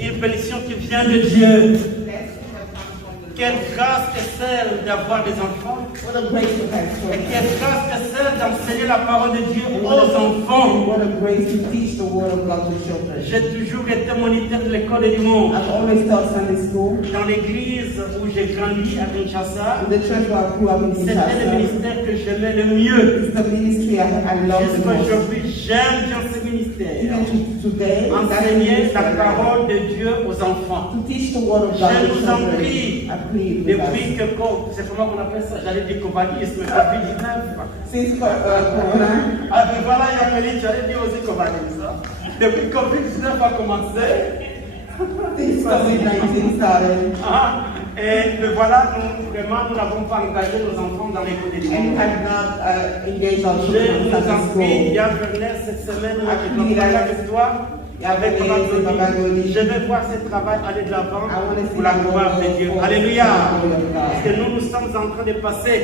Une bénédiction qui vient de Dieu. Quelle grâce que celle d'avoir des enfants. Et quelle grâce que celle d'enseigner la parole de Dieu aux enfants. J'ai toujours été moniteur de l'école du monde. Dans l'église où j'ai grandi à Kinshasa, c'était le ministère que j'aimais le mieux. Jusqu'aujourd'hui, j'aime bien ce ministère. Enseigner la parole de Dieu aux enfants. Je vous en prie. Depuis que, c'est comment on appelle ça? J'allais dire covidisme, Covid-19. Ah, mais voilà, j'allais dire aussi covidisme. Depuis que Covid-19 a commencé, et voilà, nous n'avons pas engagé nos enfants dans l'école des livres. Je vous en prie, il y a Bernard cette semaine, je dois parler avec toi. Et avec je vais voir ce travail aller de l'avant pour la gloire de Dieu. Alléluia. Parce que nous sommes en train de passer.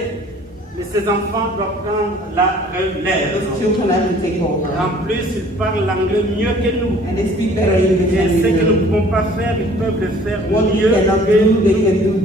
Mais ces enfants doivent prendre la relève. En plus, ils parlent l'anglais mieux que nous. Et ce que nous ne pouvons pas faire, ils peuvent le faire mieux que nous.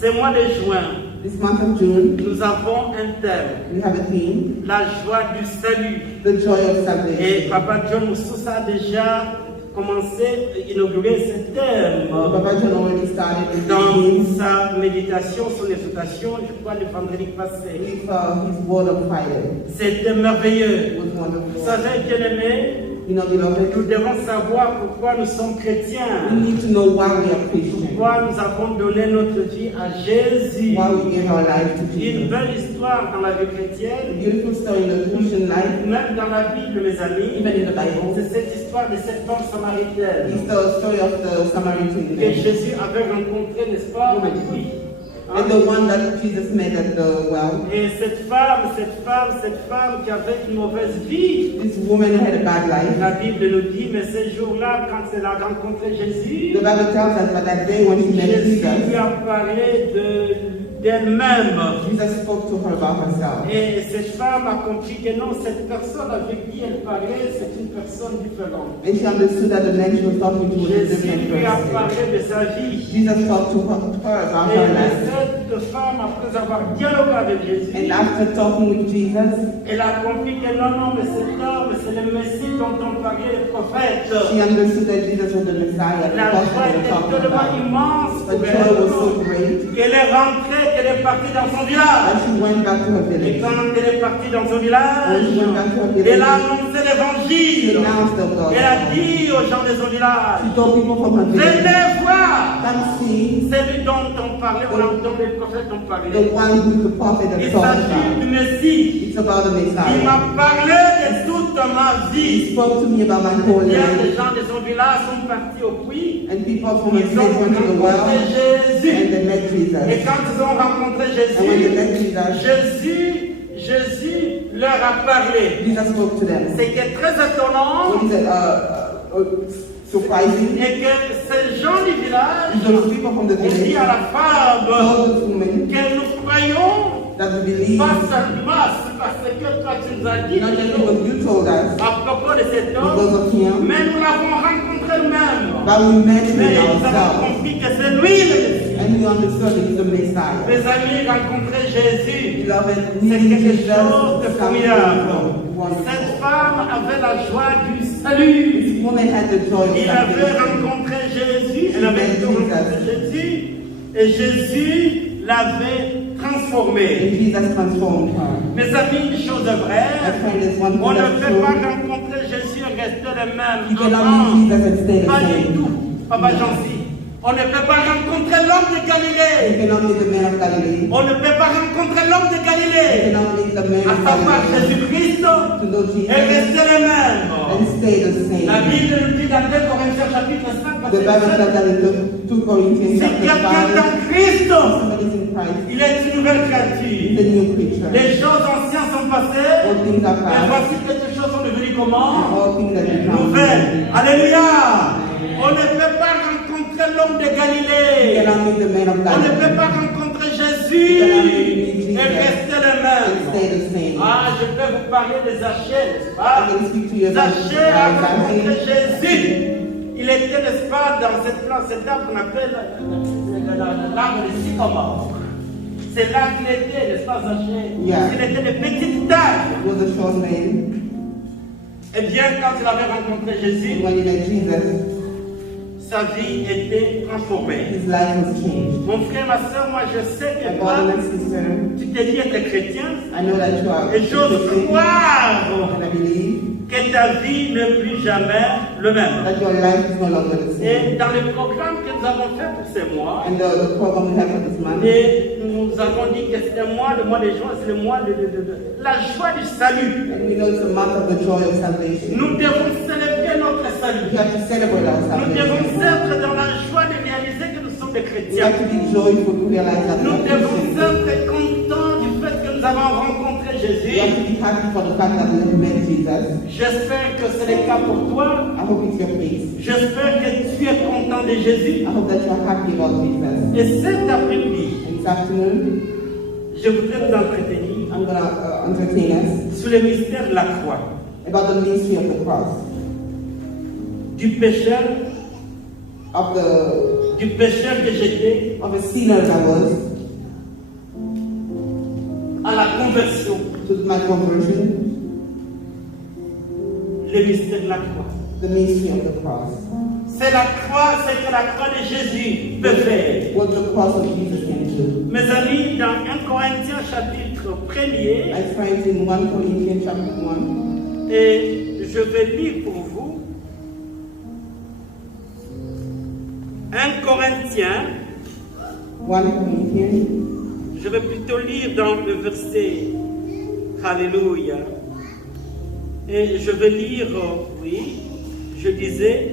Ce mois de juin, this month of June, nous avons un thème. We have a theme. La joie du salut. The joy of salvation. Et Papa John Moussoussa a déjà commencé à inaugurer ce thème. Papa John already started dans sa méditation, son exhortation, je crois le vendredi passé. With his word of fire. C'était merveilleux. It was wonderful. Vous savez, bien-aimés, nous devons savoir pourquoi nous sommes chrétiens. We need to know why we are Christians. Pourquoi nous avons donné notre vie à Jésus. Why we gave our life to Jesus. Une belle histoire dans la vie chrétienne. A beautiful story in the Christian life. Même dans la Bible, mes amis. Even in the Bible. C'est cette histoire de cette femme samaritaine. It's the story of the Samaritan. Que Jésus avait rencontré, n'est-ce pas, au puits. And the one that Jesus met at the well. Et cette femme qui avait une mauvaise vie. This woman had a bad life. La Bible nous dit, mais ce jour-là, quand elle a rencontré Jésus, the Bible tells us that day when she met Jésus Jesus, lui a parlé d'elle-même. Jesus spoke to her about herself. Et cette femme a compris que non, cette personne avec qui elle parlait, c'est une personne différente. And she understood that the man she was talking to was a Jésus different lui a person. parlé de sa vie. Jesus talked to her about Et her life. cette femme, après avoir dialogué avec Jésus, And after talking with Jesus, elle a compris que non, mais cet homme, c'est le Messie dont on parlait, le prophète. she understood that Jesus was the Messiah, the La prophet joie they were était talking tellement about. immense The pour joy was so elle great qu'elle est rentrée, qu'elle est partie dans son village. that she went back to her Et village. quand elle est partie dans son village, When she went back to her elle a village, annoncé she l'évangile. announced the Elle a gospel. dit aux gens de son village, She told people from her village, venez voir come see celui dont on parlait, dont les prophètes ont parlé. the one who the prophet had Il talked s'agit about. du Messie. It's about the Il Messiah. m'a parlé de toute ma He vie. spoke to me about my whole Bien, life. les gens de son village sont partis au puits. And people from her Ils ont village went to the well rencontré and Jésus. they met Et Jesus. quand ils ont rencontré And when they Jésus, met Jesus, Jésus leur a parlé. Jesus spoke to them. Ce qui est très étonnant, What is it? Surprising. et que ces gens du village Those people from the ont dit village à la femme told this woman que nous croyons, that we believe pas seulement parce que toi tu nous as dit not just quelque chose because you told us à propos de cet because homme, of him, mais nous l'avons rencontré nous-mêmes. but we met Mais him nous avons ourselves. compris que c'est lui le Messie. And we understood he's the Messiah. Mes amis, rencontrer Jésus, Beloved, c'est meeting quelque Jesus chose de is formidable. something wonderful. Cette femme avait la joie du salut. This woman had the joy of Il avait salvation. rencontré Jésus, elle avait rencontré Jésus, et Jésus l'avait transformé. And Jesus transformed her. Mes amis, une chose est vraie, My friend, there's one on thing ne that's peut pas true. rencontrer Jésus et rester le même. You cannot meet Jesus and stay the Pas du same. tout, Papa Jean-Cy. On ne peut pas rencontrer l'homme de You Galilée. cannot meet the man of Galilee. On ne peut pas rencontrer l'homme de You Galilée. cannot meet the man À of savoir Galilee. Jésus-Christ To know et Jesus rester le même. and stay the La same. Bible nous dit dans 2 Corinthiens chapitre 5, The Bible verset says that in the 2 Corinthians si chapter quelqu'un est 5, en Christ, somebody's in Christ, il est une nouvelle he's créature. a new creature. Les choses anciennes sont passées, All things are et past, voici que ces choses sont devenues and comment? all things are become Nouvelles. new. Alléluia. On ne peut pas rencontrer l'homme de You Galilée. cannot meet the man of On ne peut Galilee. pas rencontrer Jésus et rester le même. stay the same. Ah, je peux vous parler de Zachée, n'est-ce pas? I can speak to you about Zachée a rencontré Zacchaeus. Jésus. Il était, n'est-ce pas, dans cet arbre qu'on appelle l'arbre de sycomore. C'est là qu'il était, n'est-ce pas, Zachée? Yeah. Il était de petite taille. Was a short man. Eh bien, quand il avait rencontré Jésus, When he met Jesus, sa vie était transformée. his life was changed. Mon frère, ma soeur, moi je sais My que brother toi, and sister, tu t'es dit être chrétien I know that you are et j'ose Christian, croire and I believe que ta vie n'est plus jamais le même. that your life is no longer the same. Et dans le programme que nous avons fait pour ces mois, And the program we have for this month, et nous avons dit que c'était le mois de juin, c'est le mois de la joie du salut. and we know it's a month of the joy of salvation. Nous devons célébrer notre salut. We have to celebrate our Nous devons salvation. être dans la joie de réaliser que nous sommes des We chrétiens. have to be joyful to realize that we Nous are devons Christians. être contents du fait que nous avons rencontré We Jésus. have to be happy for the fact that we have met Jesus. J'espère que c'est le cas pour toi. I hope it's your case. J'espère que tu es content de Jésus. I hope that you are happy about Jesus. Et cet après-midi, And this afternoon, je voudrais vous entretenir I'm going to entertain us sur le mystère de la croix, about the mystery of the cross, du pécheur of que j'étais a sinner that was, à la conversion, to my conversion, le mystère de la croix. the mystery of the cross. C'est la croix, c'est que la croix de Jésus peut faire. What the cross of Jesus can do. Mes amis, dans 1 Corinthiens chapitre 1er, I find in 1 Corinthians chapter 1, et je vais lire pour vous 1 Corinthiens, 1 Corinthians, je vais plutôt lire dans le verset, Alléluia, et je vais lire, oui, je disais,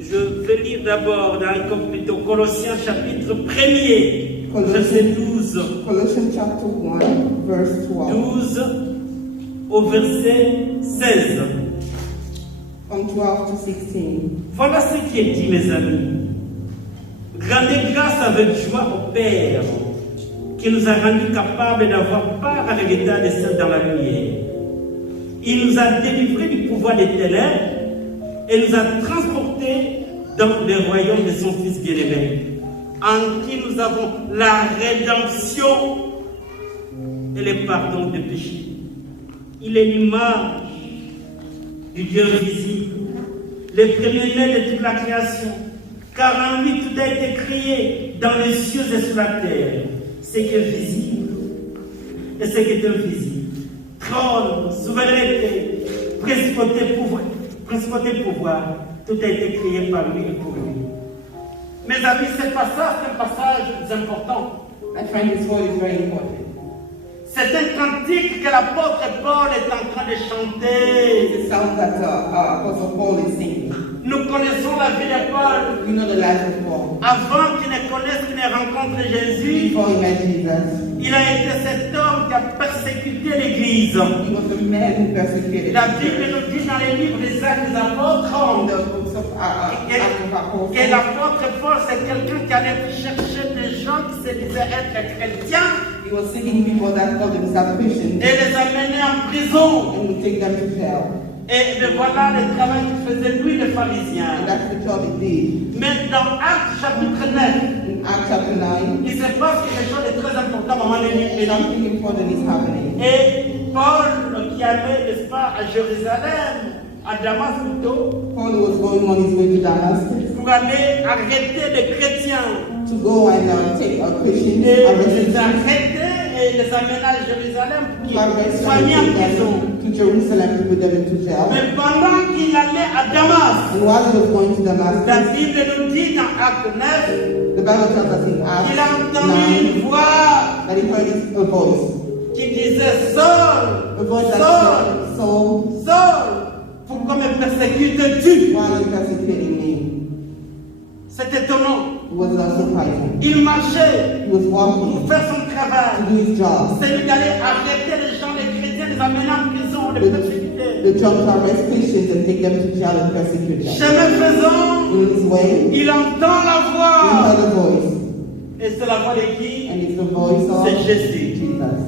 je vais lire d'abord dans plutôt Colossiens chapitre 1er, verset 12. Colossians chapter 1, verse 12. 12 au verset 16. From 12 to 16. Voilà ce qui est dit, mes amis. Rendez grâce avec joie au Père qui nous a rendus capables d'avoir part à l'héritage des saints dans la lumière. Il nous a délivrés du pouvoir des ténèbres et nous a transportés dans le royaume de son Fils bien-aimé, en qui nous avons la rédemption et le pardon des péchés. Il est l'image du Dieu invisible, le premier-né de toute la création, car en lui tout a été créé dans les cieux et sur la terre, ce qui est visible et ce qui est invisible. Trône, souveraineté, principauté, pouvoir, tout a été créé par lui et pour lui. Mes amis, ce passage est un passage important. I find this word is very important. C'est un cantique que l'apôtre Paul est en train de chanter. It's a sound that Apostle Paul is singing. Nous connaissons la vie de Paul. You know the life of Paul. Avant qu'il ne connaisse, qu'il ne rencontre Jésus, Before he met Jesus, il a été cet homme qui a persécuté l'Église. he was the man who persecuted La Bible nous dit dans les livres des Actes des Apôtres in the books of Acts of Apostles que l'apôtre Paul, c'est quelqu'un qui allait chercher des gens qui se disaient être chrétiens he was seeking people that called themselves Christians et les amener en prison. and would take them to jail. Et voilà le travail que faisait lui, le And pharisien. that's the job he did. Mais dans Actes chapitre 9, In Acts chapter 9, il se passe quelque chose de très important, maman Nelly. something important is happening. Et Paul, qui allait, n'est-ce pas, à Jérusalem, à Damas plutôt, Paul was going on his way to Damascus pour aller arrêter les chrétiens. to go and take a Christian, Et arrest les him, arrêter et les amener à Jérusalem pour to qu'ils arrest soient him, mis en and take prison. them to Jerusalem to put them into jail. Mais pendant qu'il allait à Damas, And while he was going to la Damascus, Bible nous dit dans Acte 9 the Bible tells us in qu'il a Acts entendu 9 une voix that he heard a voice. qui disait Saul, A voice that Saul, said, Saul, Saul, pourquoi me persécutes-tu? why are you persecuting me? C'est étonnant. It was surprising. Il marchait He was pour walking faire son to travail. do his job. C'est lui d'aller arrêter les gens, les chrétiens, les amener en prison, les persécuter. The job to arrest Christians and take them to jail and persecute them. Chemin faisant, In his way, il entend la he voix. heard a voice. Et c'est la voix de qui? And it's the voice of C'est Jésus. Jesus.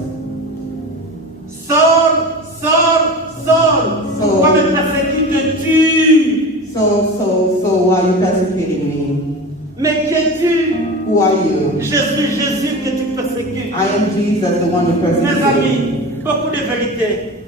So why are you persecuting me? Mais qui es-tu? Who are you? Je suis Jésus que tu persécutes. I am Jesus, the one you Mes persecute. amis, beaucoup de vérités.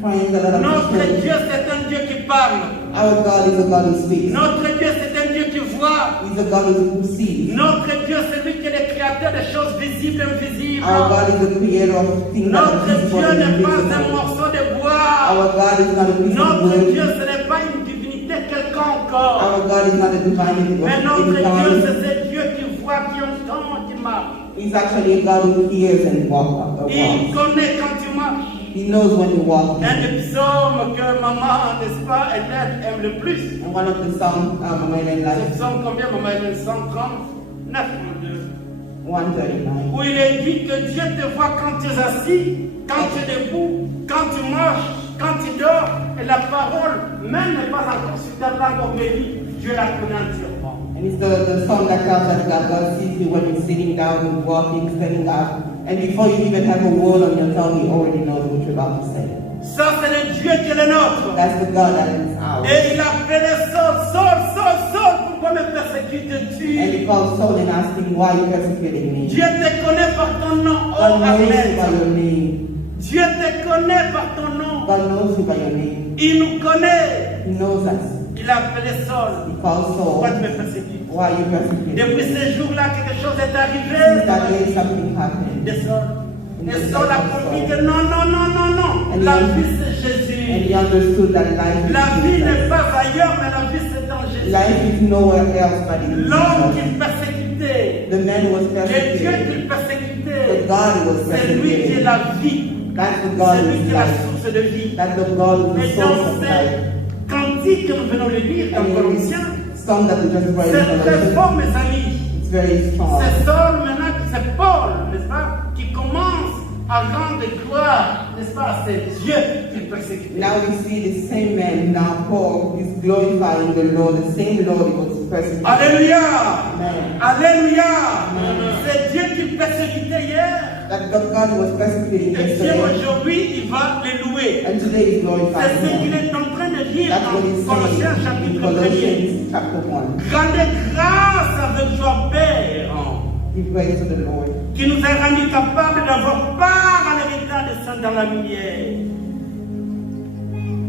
Friends, a lot of Notre truth. Dieu, c'est un Dieu qui parle. Our God is a God who speaks. Notre Dieu, c'est un Dieu qui voit. He's a God who sees. Notre Dieu, c'est lui qui est le créateur des choses visibles et invisibles. Our God is the creator of things that Notre are visible Dieu and n'est pas un invisible. morceau de bois. Our God is not a piece of Notre wood. Dieu, ce n'est pas une divinité quelconque. Our God is not a divine Mais notre entity. Dieu, c'est ce Dieu qui voit, qui entend, qui marche. He's actually a God who hears and walks. Il connaît quand tu marches. He knows when you walk. Un des psaumes que maman, n'est-ce pas, Hélène aime le plus. And one of the songs Mama Hélène Ce likes, psaume combien, maman Hélène? 139, mon Dieu. 139. Où il est dit que Dieu te voit quand tu es assis, quand tu es debout, quand tu marches, quand tu dors. Et la parole, même n'est pas encore sur ta langue ormélie, Dieu la connaît entièrement. And it's the song that tells us that God sees you when you're sitting down, walking, standing up. And before you even have a word on your tongue, He already knows what you're about to say. Ça, c'est le Dieu qui est le nôtre. That's the God that is ours. Et il appelait Saul, pourquoi me persécutes-tu? And He called Saul and asked him, why are you persecuting me? Dieu te connaît par ton nom, God oh knows you by Arlette. your name. Dieu te connaît par ton nom. God knows you by your name. Il nous connaît. He knows us. Il a appelé Saul. He called Pourquoi tu Saul. me persécutes? Why are you persecuting me? Depuis ces jours-là, quelque chose est Since arrivé. that day, something happened. De Saul. Et Saul a compris que non. La vie c'est And Jésus. he understood that life La is vie Jesus. n'est pas ailleurs, mais la vie c'est en Jésus. Life is nowhere else but in L'homme Jesus. qu'il persécutait, The man was le Dieu persecuted. qu'il The persécutait, God was c'est lui qui est persecuted. la vie. That's the God C'est who lui is qui est la life. source de vie. That's the God who is Et the source dans of ces life. cantiques que nous venons de lire dans And in Colossiens, this song that we just read in c'est très Colossians, fort, mes amis. it's very strong. C'est Saul maintenant, c'est Paul, n'est-ce pas, qui commence à rendre gloire, n'est-ce pas, à ces dieux qu'il persécutait. Now we see the same man, now Paul, is glorifying the Lord, the same Lord he was persecuting. Alléluia! Amen. Alléluia! C'est Dieu qui persécutait hier. That God was persecuting Et Dieu yesterday, aujourd'hui, il va les louer. and today he's C'est glorifying ce qu'il him. est en train de dire That's what he's dans Colossiens saying in chapitre 1er. Colossians chapter 1. Rendez grâce avec joie, Père, Give praise to the Lord, qui nous a rendus capables d'avoir part à l'héritage des saints dans la lumière.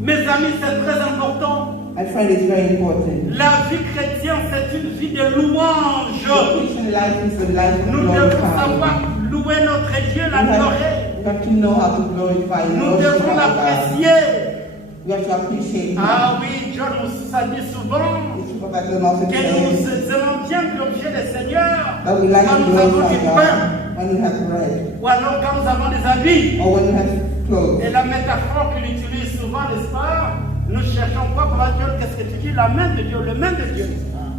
Mes amis, c'est très important. my friend, it's very important. La vie chrétienne, c'est une vie de louange. The Christian life is a life of Nous devons glorifying. savoir louer notre Dieu, l'adorer. We have to know how to glorify and Nous worship devons our God. l'apprécier. We have to appreciate Him. Ah oui, John nous a dit souvent The prophet will also que say nous aimons bien glorifier le Seigneur that we like quand to nous avons glorify du God pain when we have bread ou alors quand nous avons des habits. or when we have clothes. Et la métaphore qu'il utilise souvent, n'est-ce pas? Nous cherchons quoi pour Dieu? Qu'est-ce que tu dis? La main de Dieu, le main de Dieu.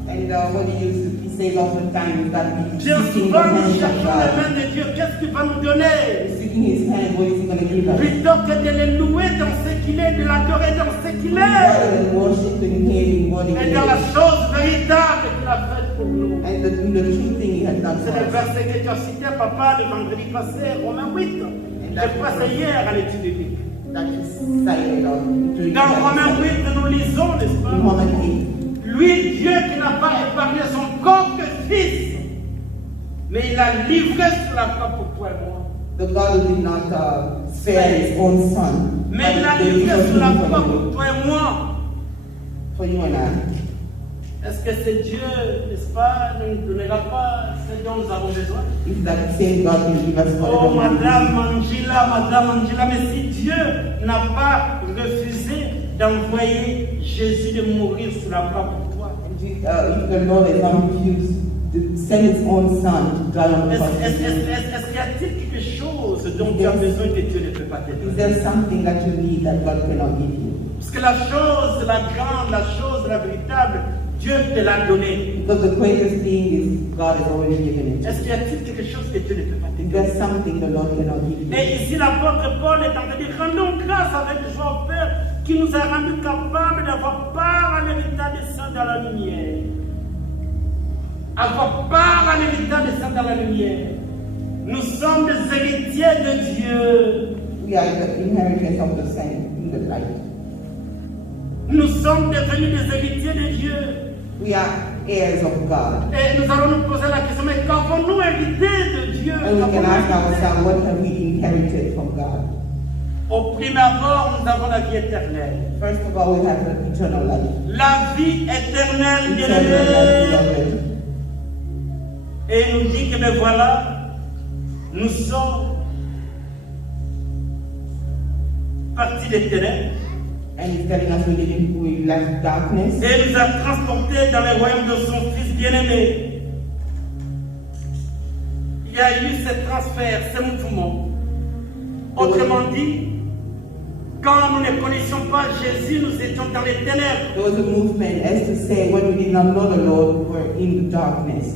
And what he says oftentimes that we Bien seeking the souvent, nous hand of cherchons la God. main de Dieu. Qu'est-ce qu'il va nous donner? We're seeking His hand. What is He going to give us? Plutôt que de le louer dans ce qu'il est, de l'adorer dans ce qu'il est. Rather than worshiping Him in what He Et dans la is chose véritable qu'il a faite pour nous. and the true thing He has done C'est for le us. verset que tu as cité, papa, le vendredi passé, Romains 8. Je passé hier à l'étude biblique. That is cited during Dans Romains 8, nous lisons, n'est-ce pas? in Romans 8. Lui, Dieu qui n'a pas épargné son propre fils, mais il l'a livré sur la croix pour toi et moi. The God who did not spare His own Son, Mais il l'a but gave livré His sur la own croix for pour you, toi et moi. for you and I. Est-ce que ce Dieu, n'est-ce pas, ne nous donnera pas ce dont nous avons besoin? Is that same God will give us Oh, whatever we need. Madame Angela, mais si Dieu n'a pas refusé d'envoyer Jésus de mourir sur la croix pour toi, If the Lord has not refused to send His own Son to die on the cross, est-ce qu'il y a-t-il quelque chose dont tu as besoin que Dieu ne peut pas te is donner? there something that you need that God cannot give you? Parce que la chose, la grande, la chose, la véritable, Dieu te l'a donné. Because the greatest thing is God has already given it. Est-ce qu'il y a-t-il quelque chose que Dieu ne peut pas te Is donner? there something the Lord cannot give you? Et ici, l'apôtre Paul est en train de dire, rendons grâce avec joie au Père qui nous a rendus capables d'avoir part à l'héritage des saints dans la lumière. Avoir part à l'héritage des saints dans la lumière. Nous sommes des héritiers de Dieu. We are the inheritance of the saints in the light. Nous sommes devenus des héritiers de Dieu. We are heirs of God. Et nous allons nous poser la question, mais qu'avons-nous hérité de Dieu? And we can ask ourselves, what have we inherited from God? Au premier abord, nous avons la vie éternelle. First of all, we have the eternal life. La vie éternelle, Eternal life, beloved. Et il nous dit que ben voilà, nous sommes partis des ténèbres. And he's telling us we left darkness. Et il nous a transportés dans le royaume de son Fils bien-aimé. Il y a eu ce transfert, ce mouvement. Autrement dit, quand nous ne connaissions pas Jésus, nous étions dans les ténèbres. There was a movement, as to say, when we did not know the Lord, we were in the darkness.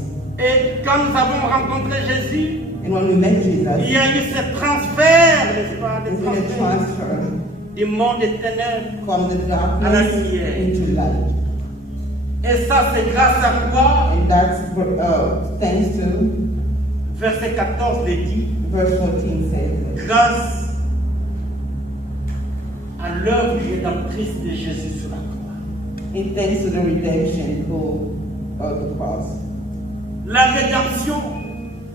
Et quand nous avons rencontré Jésus, And when we met il Jesus, y a eu ce transfert, n'est-ce pas, there's de been a transfert transfer du monde des ténèbres. from the darkness into light. Et ça, c'est grâce à quoi? And that's thanks to, Verset 14 le dit, verse 14 says, grâce à l'œuvre rédemptrice de Jésus sur la croix. and thanks to the redemption through the cross. La rédemption,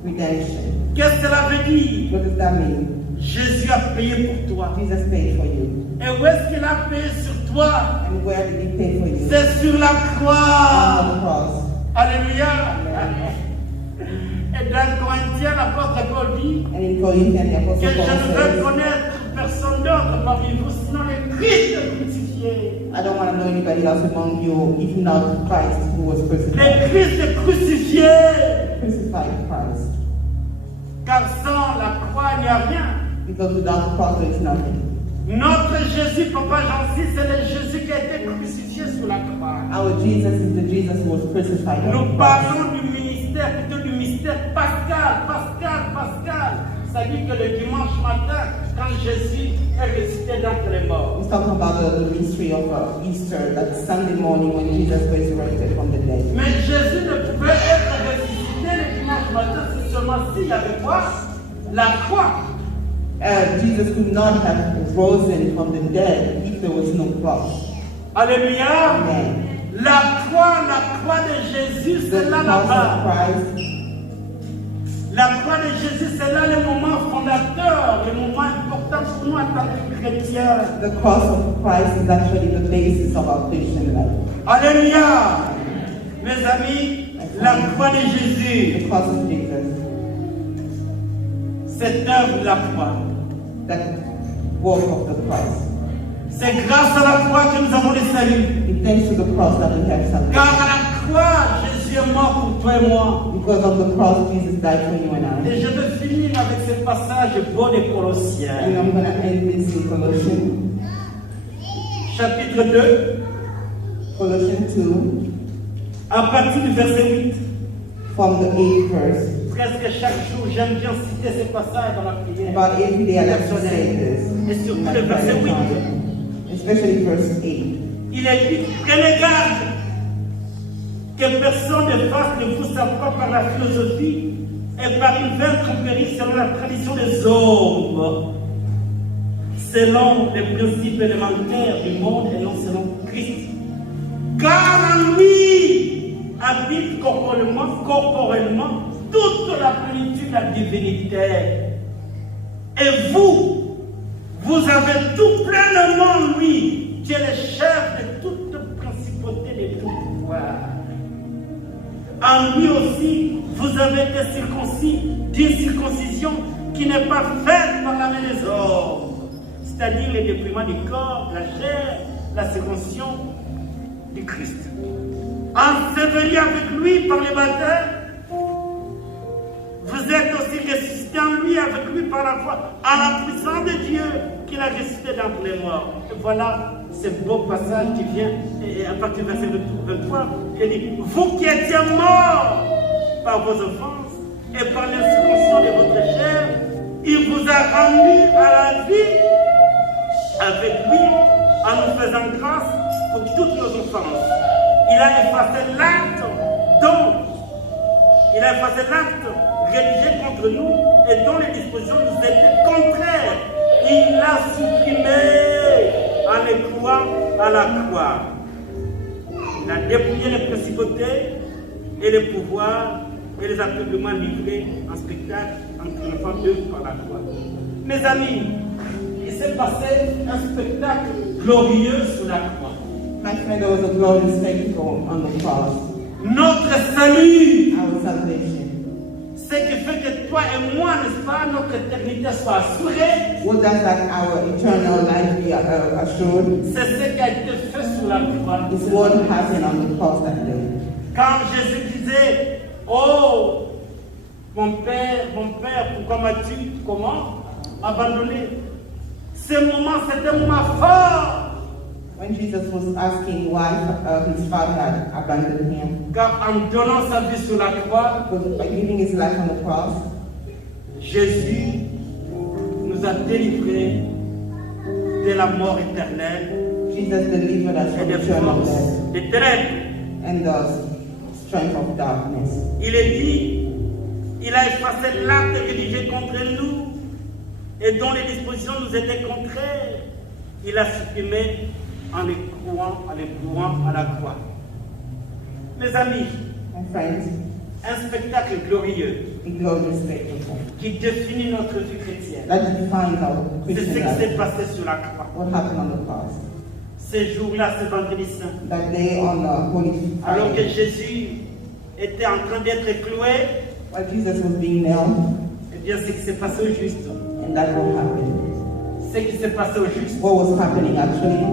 Redemption. qu'est-ce que cela veut dire? What does that mean? Jésus a payé pour toi. Jesus paid for you. Et où est-ce qu'il a payé sur toi? And where did he pay for you? C'est sur la On croix. the cross. Alléluia. Et dans Corinthiens, l'apôtre Paul dit And in Corinthians, the que Apostle je ne veux Paul says, connaître personne d'autre parmi vous, sinon le Christ crucifié. I don't want to know anybody else among you, if not Christ who was crucified. Le Christ crucifié. Crucified Christ. Car sans la croix, il n'y a rien. Because without the cross, there is nothing. Notre Jésus, Papa Jean-6, c'est le Jésus qui a été crucifié sur la croix. Our Jesus is the Jesus who was crucified on the Nous cross. parlons du ministère, plutôt du mystère pascal. Ça dit que le dimanche matin, quand Jésus est ressuscité d'entre les morts. He's talking about the mystery of Easter, that Sunday morning when Jesus resurrected from the dead. Mais Jésus ne pouvait être ressuscité le dimanche matin si seulement s'il y avait quoi? La croix. Jesus could not have risen from the dead if there was no cross. Alléluia. Amen. La croix de Jésus, The c'est là cross là-bas. of Christ, La croix de Jésus, c'est là le moment fondateur, le moment important pour nous en tant que chrétiens. the cross of Christ is actually the basis of our Christian life. Alléluia. Mes amis, la croix de Jésus, The cross of Jesus, cette œuvre de la croix. that work of the cross. C'est grâce à la croix que nous avons le salut. It thanks to the cross that we have Car salvation. à la croix, Jésus est mort pour toi et moi. Because of the cross, Jesus died for you and I. Et je vais finir avec ce passage beau des And Colossiens. I'm going to end this in Colossians, Chapitre 2, Colossians 2, à partir du verset 8. from the 8th verse. Presque chaque jour, j'aime bien citer ce passage dans la prière. About every day I like to say this. Et surtout in my le verset prayer 8. time. Especially verse 8. Il est dit, prenez garde que personne ne fasse de vous sa propre par la philosophie et par une vaine tromperie selon la tradition des hommes, selon les principes élémentaires du monde et non selon Christ. Car en lui habite corporellement toute la plénitude de la divinité. Et vous avez tout pleinement en lui, qui est le chef de toute principauté, de tout pouvoir. En lui aussi, vous avez été circoncis d'une circoncision qui n'est pas faite par la main des hommes, c'est-à-dire le dépouillement du corps, la chair, la circoncision du Christ. Enseveli avec lui par le baptême, vous êtes aussi ressuscité en lui, avec lui par la foi, à la puissance de Dieu qu'il a ressuscité d'entre les morts. Et voilà ce beau passage qui vient à partir du verset 23. Il dit, vous qui étiez morts par vos offenses et par l'incirconcision de votre chair, il vous a rendu à la vie avec lui en nous faisant grâce pour toutes nos offenses. Il a effacé l'acte rédigé contre nous et dont les dispositions nous étaient contraires. Il l'a supprimé en écouant à la croix. Il a dépouillé les principautés et les pouvoirs et les aveuglements livrés en spectacle en triomphant d'eux par la croix. Mes amis, il s'est passé un spectacle glorieux sur la croix. My friend, there was a glorious spectacle on the cross. Notre salut, Our salvation. ce qui fait que toi et moi, n'est-ce pas, notre éternité soit assurée, What does that our eternal life be assured? c'est ce qui a été fait sur la croix. It's what happened on the cross that day. Quand Jésus disait, oh, mon Père, pourquoi m'as-tu, abandonné? Ce moment, c'était un moment fort. When Jesus was asking why his father had abandoned him, Car en donnant sa vie sur la croix, because by giving his life on the cross, Jésus nous a délivrés de la mort éternelle Jesus delivered us et from des eternal forces death des ténèbres. and the strength of darkness. Il est dit, il a effacé l'acte rédigé contre nous et dont les dispositions nous étaient contraires. Il a supprimé en les clouant à la croix. Mes amis, My friends, un spectacle glorieux a glorious spectacle qui définit notre vie chrétienne. that defines our C'est ce Christian qui s'est life. passé sur la croix. What happened on the cross? Ces jours-là, ce vendredi saint, That day on Holy alors que Friday, Jésus était en train d'être cloué, while Jesus was being nailed, eh bien, ce qui s'est passé au juste, and that what happened. ce qui s'est passé au juste, What was happening actually?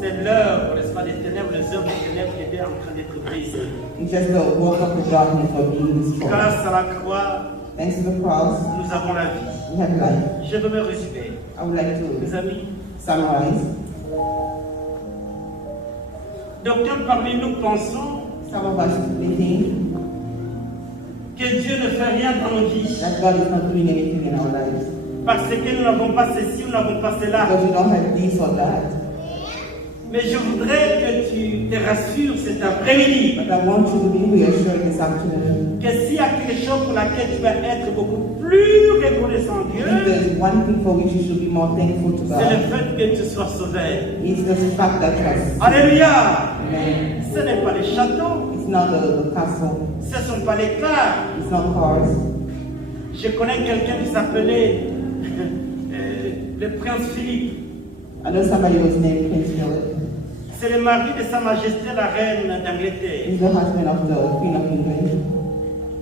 c'est l'heure, n'est-ce pas, des ténèbres, les heures des ténèbres qui étaient en train d'être brisées. It's just the work of the darkness were being destroyed. Grâce à la croix, Thanks to the cross, nous avons la vie. we have life. Je veux me résumer. I would like Mes to amis, summarize. d'aucuns parmi nous pensons Some of us may think que Dieu ne fait rien dans nos vies that God is not doing anything in our lives parce que nous n'avons pas ceci, nous n'avons pas cela. because we don't have this or that. Mais je voudrais que tu te rassures cet après-midi But I want you to be reassured this afternoon. que s'il y a quelque chose pour laquelle tu vas être beaucoup plus reconnaissant If Dieu, there's one thing for which you should be more thankful to c'est le God, fait que tu sois sauvé. it's the fact that you are saved. Alléluia! Amen. Ce n'est pas les châteaux, It's not the castle, ce ne sont pas les cars. it's not cars. Je connais quelqu'un qui s'appelait le prince Philippe. I know somebody was named Prince Philip. C'est le mari de Sa Majesté la Reine d'Angleterre. He's the husband of the Queen of England.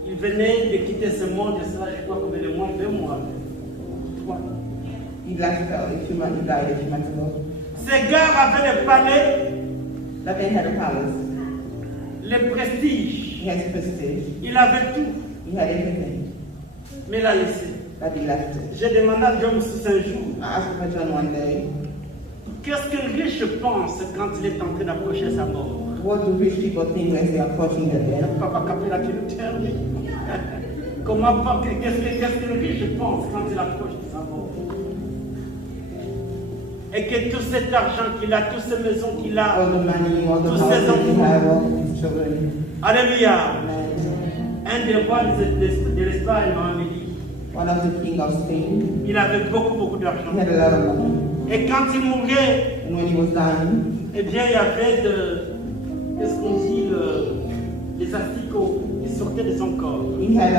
Il venait de quitter ce monde, cela je crois combien de mois, 2 mois, 3. He left he died a few months ago. Ces gars avaient le palais, That man had a palace. le prestige, He has prestige. il avait tout, He had everything. mais il a laissé. But he left it. J'ai demandé à John Moussous un jour, I asked my John one day, qu'est-ce qu'un riche pense quand il est en train d'approcher sa mort? what do rich people think as they're approaching their death? Papa Capella qui le terme. Comment qu'est-ce qu'un riche pense quand il approche de sa mort? Et que tout cet argent qu'il a, toutes ces maisons qu'il a, All the money, all the tous houses ces that he enfants. had, all his children. Alléluia. And Un des rois de l'Espagne m'a dit, one of the king of Spain, il avait beaucoup d'argent. he had a lot of money. Et quand il mourait, And when he was dying, eh bien, il y avait qu'est-ce qu'on dit, des asticots qui sortaient de son corps, he had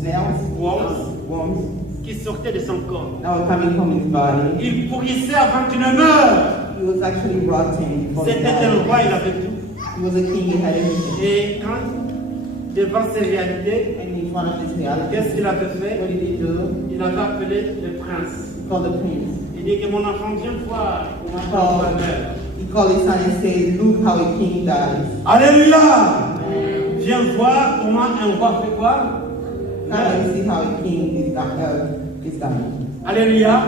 snails, worms qui sortaient de son corps. that were coming from his body. Il pourrissait avant qu'il ne meure. He was actually rotten before he C'était un died. roi, il avait tout. He was a king, he had everything. Et quand, devant ces réalités, And in front of this reality, qu'est-ce qu'il avait what fait? did he do? Il avait appelé le prince. He called the prince. Il dit que mon enfant, viens voir comment ton roi meurt. He called his son and said, look how a king dies. Alléluia! Viens voir comment un roi fait quoi? Now you see how a king is dying. Alléluia!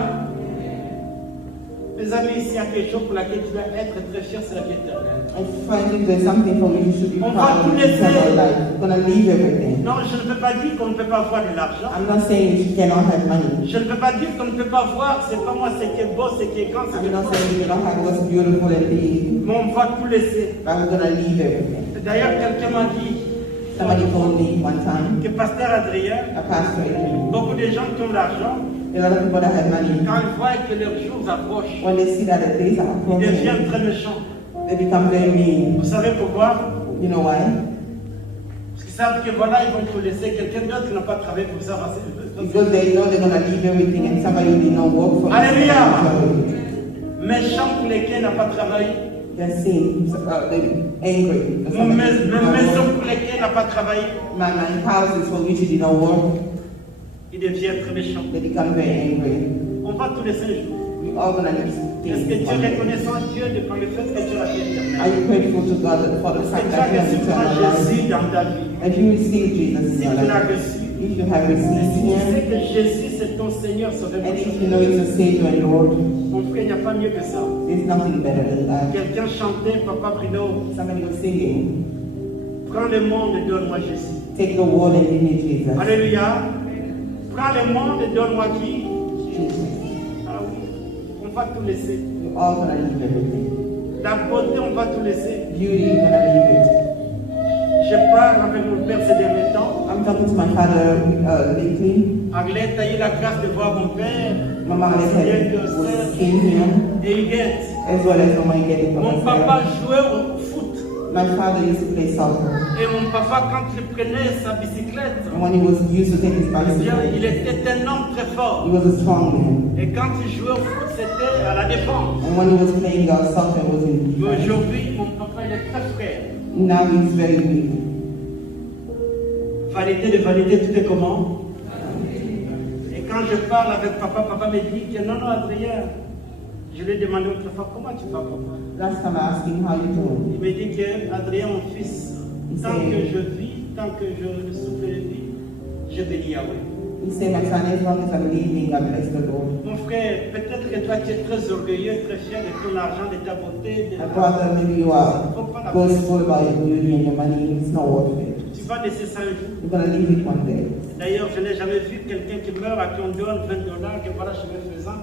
Mes amis, s'il y a quelque chose pour laquelle tu dois être très fier, c'est la vie éternelle. I find if there's something for which you should be On proud va of tout in laisser. eternal life, you're gonna leave everything. Non, je ne peux pas dire qu'on ne peut pas voir de l'argent. I'm not saying that you cannot have money. Je ne peux pas dire qu'on ne peut pas voir, c'est pas moi, ce qui est beau, ce qui est grand, ce qui I'm est not beau. saying you don't have what's beautiful and big, Mais on va tout laisser. but we're gonna leave everything. D'ailleurs, quelqu'un m'a dit Somebody told me one time, que Pasteur Adrien, a pastor, beaucoup de gens qui ont l'argent, A lot of people that have money, quand ils voient que leurs jours approchent, when they see that the days are ils approaching, deviennent très méchants. they become very mean. Vous savez pourquoi? You know why? Parce qu'ils savent que voilà, ils vont tout laisser. Quelqu'un d'autre qui n'a pas travaillé pour ça. Because they know they're going to leave everything and somebody will not work for Alléluia. them. Méchant pour lesquels n'a pas travaillé. They're seen, they're angry. because somebody did not Maison work. pour lesquels n'a pas travaillé. My houses for which he did not work, Ils deviennent très méchants. they become very angry. On va tous laisser les jours. We all going to leave Est-ce que things. tu es reconnaissant à Dieu de par le fait que tu as la vie éternelle? Are you grateful to God for the Est-ce fact que tu that as you have reçu eternal life? Jésus dans ta vie? That you receive Jesus Si in tu your l'as life, reçu, if you have et received si tu sais Him, que Jésus c'est ton Seigneur, sauveur, and if you know He's a Savior and Lord, mon frère, il n'y a pas mieux que ça. there's nothing better than that. Quelqu'un chantait, Papa Bruno, Somebody was singing, prends le monde et donne-moi Jésus. take the world and give me Jesus. Alléluia. Prends le monde et donne-moi qui? Jesus. Ah oui, on va tout laisser. You're all going to leave everything. La beauté, on va tout laisser. Beauty, you're going to leave it. Je parle avec mon père ces derniers temps. I'm talking to my father lately. Arlette a eu la grâce de voir mon père. Mama Arlette came here, Et Huguette. as well as Mama Igete. Mon papa jouait au foot. My father used to play soccer. Et mon papa, quand il prenait sa bicyclette, And when he was used to take his eh bien, il bicycle, était un homme très fort. he was a strong man. Et quand il jouait au foot, c'était à la défense. And when he was playing soccer, it was in Mais defense. aujourd'hui, mon papa, il est très frère. Now he's very weak. Vanité de vanité, tout est comment? Et quand je parle avec papa, papa me dit que non, non, Adrien, je lui ai demandé autrefois, comment tu vas, papa? Last time I asked him, how you doing? Il me dit que, Adrien, mon fils, tant que je vis, tant que je souffle de vie, je bénis Yahweh. He said, my son, as long as I'm living, I bless the Lord. Mon frère, peut-être que toi tu es très orgueilleux, très fier de ton argent, de ta beauté. My brother, maybe you are boastful about your beauty and your money. It's not worth it. Tu vas laisser ça un jour. You're going to leave it one day. D'ailleurs, je n'ai jamais vu quelqu'un qui meurt à qui on donne $20, que voilà, je vais faisant.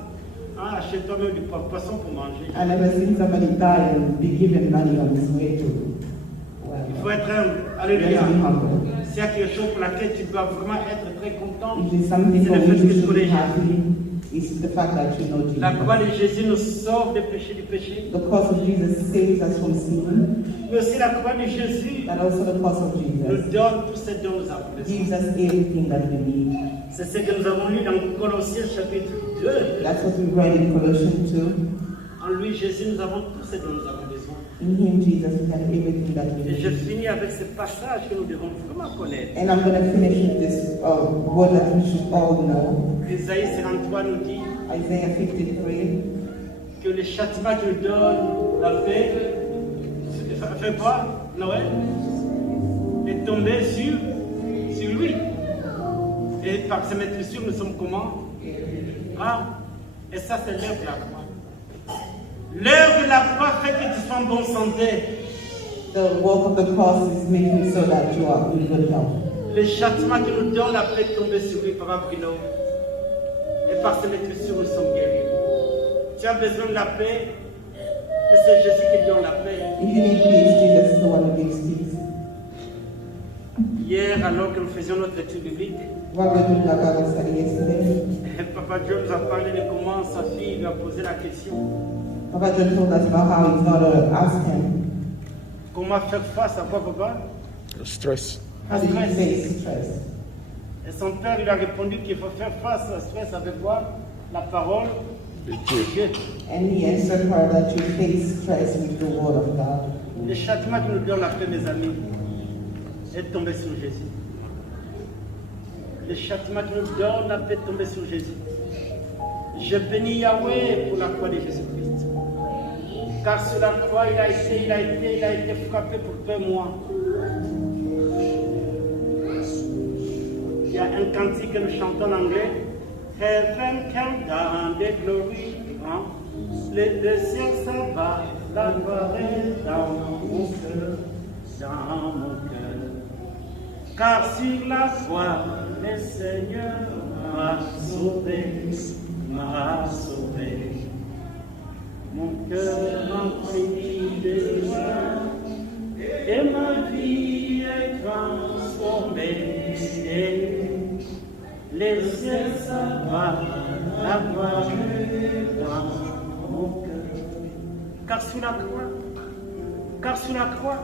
Ah, achète-toi même du poisson pour manger. I never seen somebody die and be given money on his way to. Il faut être humble. You Alléluia. have to be humble. S'il y a quelque chose pour laquelle tu dois vraiment être très content, If there's something c'est for le which fait you que tu should be connais Jésus. happy, it's the fact that you know La croix Jesus. de Jésus nous sauve des péchés du péché. The cross of Jesus saves us from sin, Mais aussi la croix de Jésus and also the cross of nous Jesus donne tout ce dont nous avons besoin. gives us everything that we need. C'est ce que nous avons lu dans Colossiens chapitre 2. That's what we read in Colossians 2. En lui, Jésus, nous avons tout ce dont nous avons besoin. In Him, Jesus, we have everything that we Et je need. finis avec ce passage que nous devons vraiment connaître. And I'm going to finish with this word that we should all know. Isaïe 53 nous dit Isaiah 53. que le châtiment qu'il donne la paix, fait quoi, Noël, est tombé sur lui. Et par ces maîtrisures, nous sommes comment? Ah, et ça, c'est l'heure de la croix. L'heure de la croix fait que tu sois en bonne santé. The work of the cross is making so that you are in good health. Le châtiment qui nous donne la paix est tombé sur lui, Papa Bruno. Et par ces maîtrisures, nous sommes guéris. Tu as besoin de la paix, mais c'est Jésus qui donne la paix. If you need peace, Jesus is the one who gives peace. Hier, alors que nous faisions notre étude biblique, What we doing our Bible study yesterday, Papa Dieu nous a parlé de comment sa fille lui a posé la question. Papa John told us about how his daughter asked him, Comment faire face à quoi, papa? Stress. how did he face stress? Et son père lui a répondu qu'il faut faire face au stress avec quoi? La parole de Dieu. And he answered her that you face stress with the word of God. Le châtiment qui nous donne la paix, mes amis, est tombé sur Jésus. Le châtiment qui nous donne la paix est tombé sur Jésus. Je bénis Yahweh pour la croix de Jésus-Christ. Car sur la croix, il a été frappé pour toi et moi. Il y a un cantique que nous chantons en anglais. Heaven came down, the glory. Hein? Le ciel s'abat, la gloire est dans mon cœur, dans mon cœur. Car sur la croix, le Seigneur m'a sauvé, m'a sauvé. Mon cœur rempli de joie, et ma vie est transformée. Les cieux s'en va, la gloire dans mon cœur. Car sur la croix,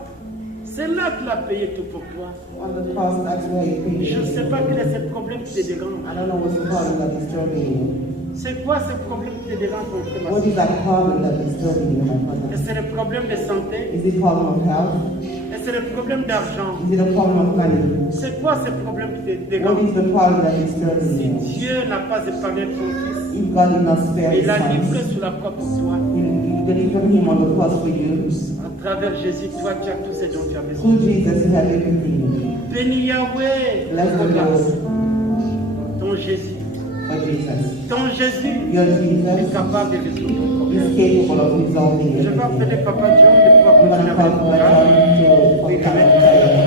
c'est là qu'il a payé tout pour toi. On the cross, that's where you paid. Je ne sais pas quel est ce problème qui te dérange. I don't know what's the problem that is troubling you. C'est quoi ce problème qui te dérange pour le What is that problem that is troubling you, my brother? Est-ce que c'est le problème de santé? Is it a problem of health? Est-ce que c'est le problème d'argent? Is it a problem of money? C'est quoi ce problème qui te What dérange? is the problem that is Si troubling you? Dieu n'a pas épargné son fils, If God did not spare il his l'a livré son, sur la croix pour toi. you delivered him on the cross for you. À travers Jésus, toi, tu as tout ce dont tu as besoin. Through Jesus, you have everything. Béni Yahweh, Bless the Lord ton Jésus. for Jesus. Ton Jésus Your est Jesus capable de résoudre ton problème. is capable of resolving Je vais everything. appeler Papa John de pouvoir I'm going continuer to avec call le my programme. John to Oui, come amen.